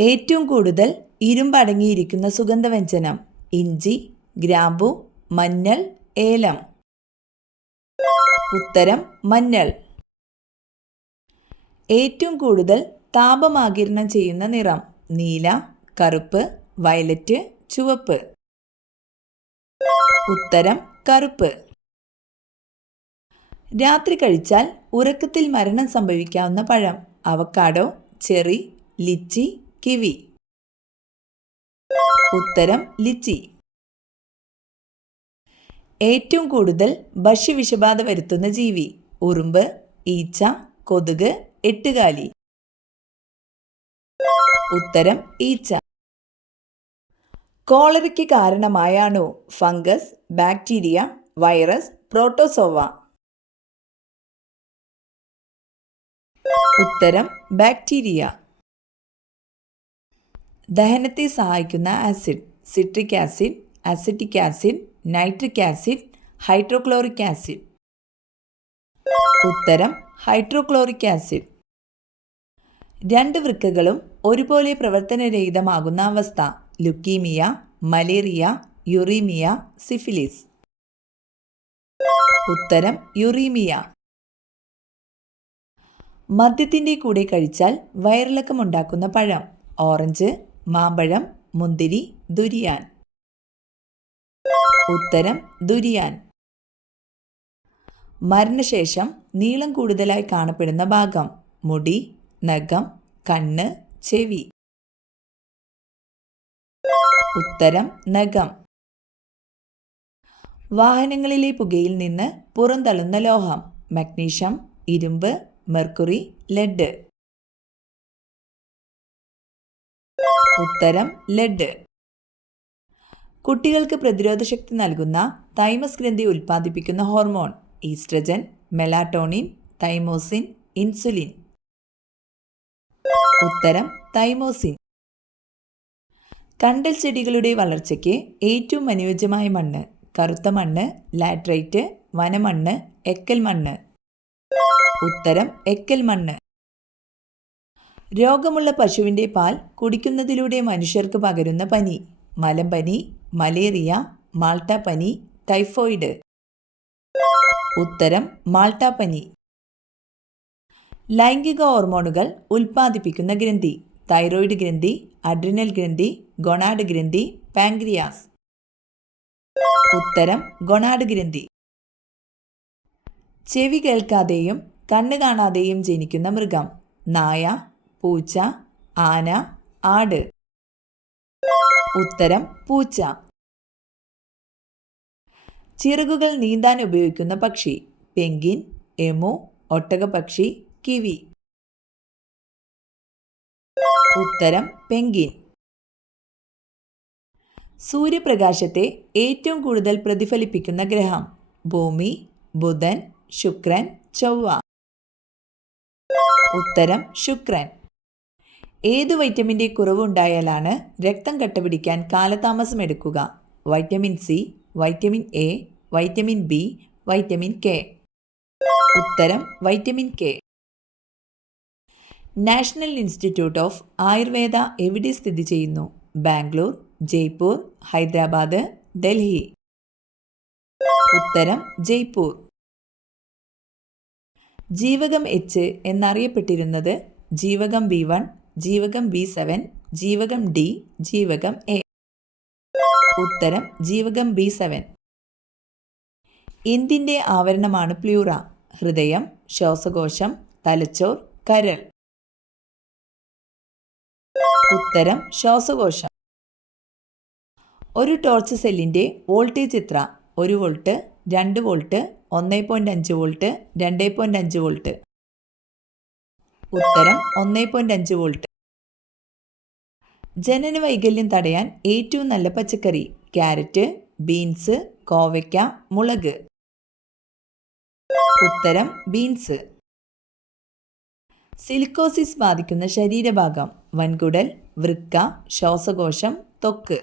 ഏറ്റവും കൂടുതൽ ഇരുമ്പടങ്ങിയിരിക്കുന്ന സുഗന്ധവ്യഞ്ജനം: ഇഞ്ചി, ഗ്രാമ്പു, മഞ്ഞൾ, ഏലം. ഉത്തരം മഞ്ഞൾ. ഏറ്റവും കൂടുതൽ താപമാഗിരണം ചെയ്യുന്ന നിറം: നീല, കറുപ്പ്, വയലറ്റ്, ചുവപ്പ്. ഉത്തരം കറുപ്പ്. രാത്രി കഴിച്ചാൽ ഉറക്കത്തിൽ മരണം സംഭവിക്കാവുന്ന പഴം: അവക്കാഡോ, ചെറി, ലിച്ചി, കിവി. ഉത്തരം ലിച്ചി. ഏറ്റവും കൂടുതൽ ഭക്ഷ്യവിഷബാധ വരുത്തുന്ന ജീവി: ഉറുമ്പ്, ഈച്ച, കൊതുക്, എട്ടുകാലി. ഉത്തരം ഈച്ച. കോളറയ്ക്ക് കാരണമായ അണു: ഫംഗസ്, ബാക്ടീരിയ, വൈറസ്, പ്രോട്ടോസോവ. ഉത്തരം ബാക്ടീരിയ. ദഹനത്തെ സഹായിക്കുന്ന acid: citric acid, acetic acid, nitric acid, hydrochloric acid. ഉത്തരം ഹൈഡ്രോക്ലോറിക് ആസിഡ്. രണ്ട് വൃക്കകളും ഒരുപോലെ പ്രവർത്തനരഹിതമാകുന്ന അവസ്ഥ: ലുക്കീമിയ, മലേറിയ, യുറീമിയ, സിഫിലിസ്. ഉത്തരം യുറീമിയ. മദ്യത്തിൻ്റെ കൂടെ കഴിച്ചാൽ വയറിളക്കമുണ്ടാക്കുന്ന പഴം: ഓറഞ്ച്, മാമ്പഴം, മുന്തിരി, ദുരിയാൻ. ഉത്തരം ദുരിയാൻ. മരണശേഷം നീളം കൂടുതലായി കാണപ്പെടുന്ന ഭാഗം: മുടി, നഖം, കണ്ണ്, ചെവി. ഉത്തരം നഖം. വാഹനങ്ങളിലെ പുകയിൽ നിന്ന് പുറന്തള്ളുന്ന ലോഹം: മഗ്നീഷ്യം, ഇരുമ്പ്, മെർക്കുറി, ലെഡ്. ഉത്തരം ലെഡ്. കുട്ടികൾക്ക് പ്രതിരോധശക്തി നൽകുന്ന തൈമസ് ഗ്രന്ഥി ഉൽപ്പാദിപ്പിക്കുന്ന hormone: oestrogen, melatonin, thymosin, insulin. ഉത്തരം തൈമോസിൻ. കണ്ടൽ ചെടികളുടെ വളർച്ചയ്ക്ക് ഏറ്റവും അനുയോജ്യമായ മണ്ണ്: കറുത്ത മണ്ണ്, ലാറ്ററൈറ്റ്, വനമണ്ണ്, എക്കൽ മണ്ണ്. ഉത്തരം എക്കൽ മണ്ണ്. രോഗമുള്ള പശുവിൻ്റെ പാൽ കുടിക്കുന്നതിലൂടെ മനുഷ്യർക്ക് പകരുന്ന പനി: മലമ്പനി, മലേറിയ, മാൾട്ടാപ്പനി, ടൈഫോയിഡ്. ഉത്തരം മാൾട്ടാപ്പനി. ലൈംഗിക ഹോർമോണുകൾ ഉൽപ്പാദിപ്പിക്കുന്ന ഗ്രന്ഥി: തൈറോയിഡ് ഗ്രന്ഥി, അഡ്രിനൽ ഗ്രന്ഥി, ഗൊണാഡ് ഗ്രന്ഥി, പാൻക്രിയാസ്. ഉത്തരം ഗൊണാഡ് ഗ്രന്ഥി. ചെവി കേൾക്കാതെയും കണ്ണ് കാണാതെയും ജനിക്കുന്ന മൃഗം: നായ, പൂച്ച, ആന, ആട്. ഉത്തരം പൂച്ച. ചിറകുകൾ നീന്താൻ ഉപയോഗിക്കുന്ന പക്ഷി: പെൻഗ്വിൻ, എമു, ഒട്ടകപ്പക്ഷി, കിവി. ഉത്തരം പെൻഗ്വിൻ. സൂര്യപ്രകാശത്തെ ഏറ്റവും കൂടുതൽ പ്രതിഫലിപ്പിക്കുന്ന ഗ്രഹം: ഭൂമി, ബുധൻ, ശുക്രൻ, ചൊവ്വ. ഉത്തരം ശുക്രൻ. ഏതു വൈറ്റമിൻ്റെ കുറവുണ്ടായാലാണ് രക്തം കട്ടപിടിക്കാൻ കാലതാമസം എടുക്കുക? Vitamin C, vitamin A, vitamin B, vitamin K. ഉത്തരം vitamin K. National institute of Ayurveda എവിടെ സ്ഥിതി ചെയ്യുന്നു? ബാംഗ്ലൂർ, ജയ്പൂർ, ഹൈദരാബാദ്, ഡൽഹി. ഉത്തരം ജയ്പൂർ. ജീവകം എച്ച് എന്നറിയപ്പെട്ടിരുന്നത്: ജീവകം B1, ജീവകം B7, ജീവകം ഡി, ജീവകം എ. ഉത്തരം ജീവകം B7. എന്തിൻ്റെ ആവരണമാണ് പ്ലൂറ? ഹൃദയം, ശ്വാസകോശം, തലച്ചോർ, കരൾ. ഉത്തരം ശ്വാസകോശം. ഒരു ടോർച്ച് സെല്ലിൻ്റെ വോൾട്ടേജ് എത്ര? 1 വോൾട്ട്, 2 വോൾട്ട്, 1.5 വോൾട്ട്, 2.5 വോൾട്ട്. ഉത്തരം 1.5 വോൾട്ട്. ജനന വൈകല്യം തടയാൻ ഏറ്റവും നല്ല പച്ചക്കറി: ക്യാരറ്റ്, ബീൻസ്, കോവയ്ക്ക, മുളക്. ഉത്തരം ബീൻസ്. സിലിക്കോസിസ് ബാധിക്കുന്ന ശരീരഭാഗം: വൻകുടൽ, വൃക്ക, ശ്വാസകോശം, ത്വക്ക്.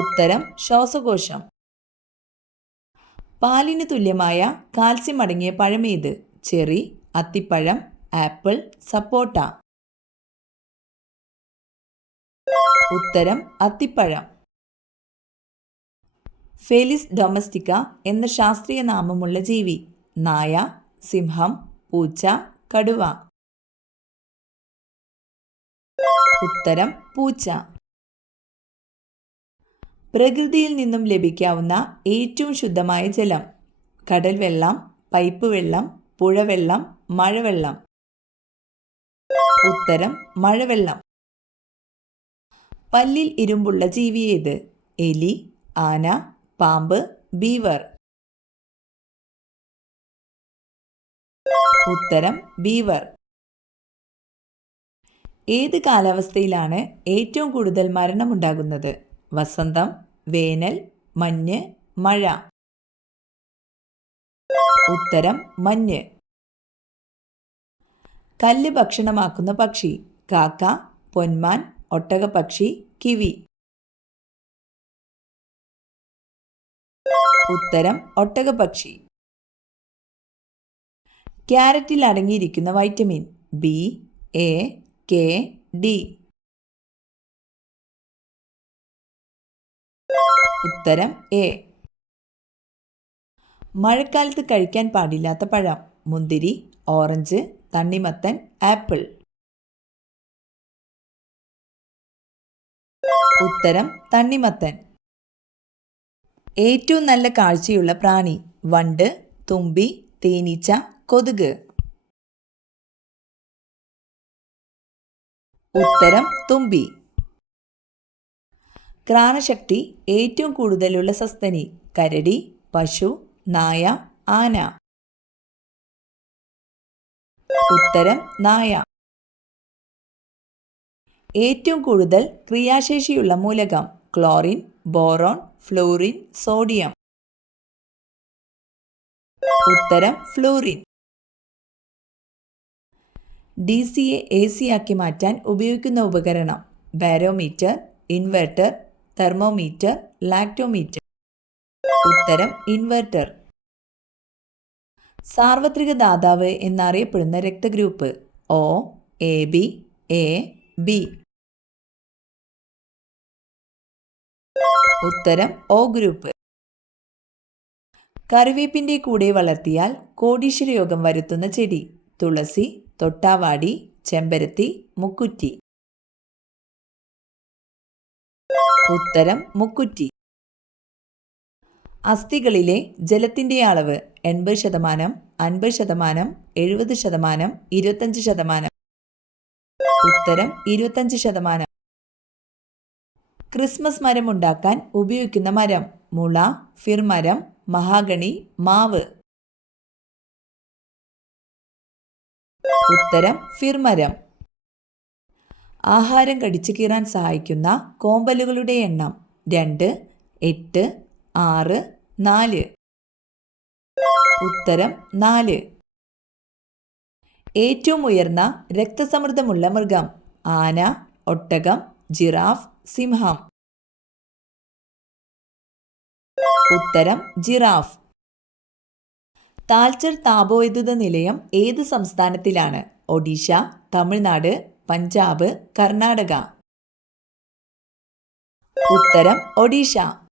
ഉത്തരം ശ്വാസകോശം. പാലിന് തുല്യമായ കാൽസ്യം അടങ്ങിയ പഴമേത്? ചെറി, അത്തിപ്പഴം, ആപ്പിൾ, സപ്പോട്ട. ഉത്തരം അത്തിപ്പഴം. ഫെലിസ് ഡൊമസ്റ്റിക്ക എന്ന ശാസ്ത്രീയ നാമമുള്ള ജീവി. നായ, സിംഹം, പൂച്ച, കടുവ. ഉത്തരം പൂച്ച. പ്രകൃതിയിൽ നിന്നും ലഭിക്കാവുന്ന ഏറ്റവും ശുദ്ധമായ ജലം. കടൽ വെള്ളം, പൈപ്പ് വെള്ളം, പുഴവെള്ളം, മഴവെള്ളം. ഉത്തരം മഴവെള്ളം. പല്ലിൽ ഇരുമ്പുള്ള ജീവി ഏത്? എലി, ആന, പാമ്പ്, ബീവർ. ഉത്തരം ബീവർ. ഏത് കാലാവസ്ഥയിലാണ് ഏറ്റവും കൂടുതൽ മരണമുണ്ടാകുന്നത്? വസന്തം, വേനൽ, മഞ്ഞ്, മഴ. ഉത്തരം മഞ്ഞ്. കല്ല് ഭക്ഷണമാക്കുന്ന പക്ഷി. കാക്ക, പൊന്മാൻ, ഒട്ടകപ്പക്ഷി, കിവി. ഉത്തരം ഒട്ടകപ്പക്ഷി. ക്യാരറ്റിൽ അടങ്ങിയിരിക്കുന്ന vitamin. B, A, K, D. ഉത്തരം എ. മഴക്കാലത്ത് കഴിക്കാൻ പാടില്ലാത്ത പഴം. മുന്തിരി, ഓറഞ്ച്, തണ്ണിമത്തൻ, ആപ്പിൾ. ഉത്തരം തണ്ണിമത്തൻ. ഏറ്റവും നല്ല കാഴ്ചയുള്ള പ്രാണി. വണ്ട്, തുമ്പി, തേനീച്ച, കൊതുക്. ഉത്തരം തുമ്പി. ഘ്രാണശക്തി ഏറ്റവും കൂടുതലുള്ള സസ്തനി. കരടി, പശു, നായ, ആന. ഉത്തരം നായ. ഏറ്റവും കൂടുതൽ ക്രിയാശേഷിയുള്ള മൂലകം. Chlorine, boron, fluorine, sodium. ഉത്തരം ഫ്ലൂറിൻ. DC-യെ AC ആക്കി മാറ്റാൻ ഉപയോഗിക്കുന്ന ഉപകരണം. Barometer, inverter, thermometer, lactometer. ഉത്തരം ഇൻവെർട്ടർ. സാർവത്രിക ദാതാവ് എന്നറിയപ്പെടുന്ന രക്തഗ്രൂപ്പ്. O, AB, A, B. ഉത്തരം O ഗ്രൂപ്പ്. കറിവേപ്പിൻ്റെ കൂടെ വളർത്തിയാൽ കോടീശ്വര യോഗം വരുത്തുന്ന ചെടി. തുളസി, തൊട്ടാവാടി, ചെമ്പരത്തി, മുക്കുറ്റി. ഉത്തരം മുക്കുറ്റി. അസ്ഥികളിലെ ജലത്തിൻ്റെ അളവ് 80%, 50%, 70%, 25%. ഉത്തരം 25%. ക്രിസ്മസ് മരം ഉണ്ടാക്കാൻ ഉപയോഗിക്കുന്ന മരം. മുള, ഫിർ മരം, മഹാഗണി, മാവ്. ഉത്തരം ഫിർ മരം. ആഹാരം കടിച്ചു കീറാൻ സഹായിക്കുന്ന കോമ്പലുകളുടെ എണ്ണം. 2, 8, 6, 4. ഉത്തരം 4. ഏറ്റവും ഉയർന്ന രക്തസമ്മർദ്ദമുള്ള മൃഗം. ആന, ഒട്ടകം, ജിറാഫ്, സിംഹം. ഉത്തരം ജിറാഫ്. താൽച്ചർ താപോവൈദ്യുത നിലയം ഏത് സംസ്ഥാനത്തിലാണ്? ഒഡീഷ, തമിഴ്നാട്, പഞ്ചാബ്, കർണാടക. ഉത്തരം ഒഡീഷ.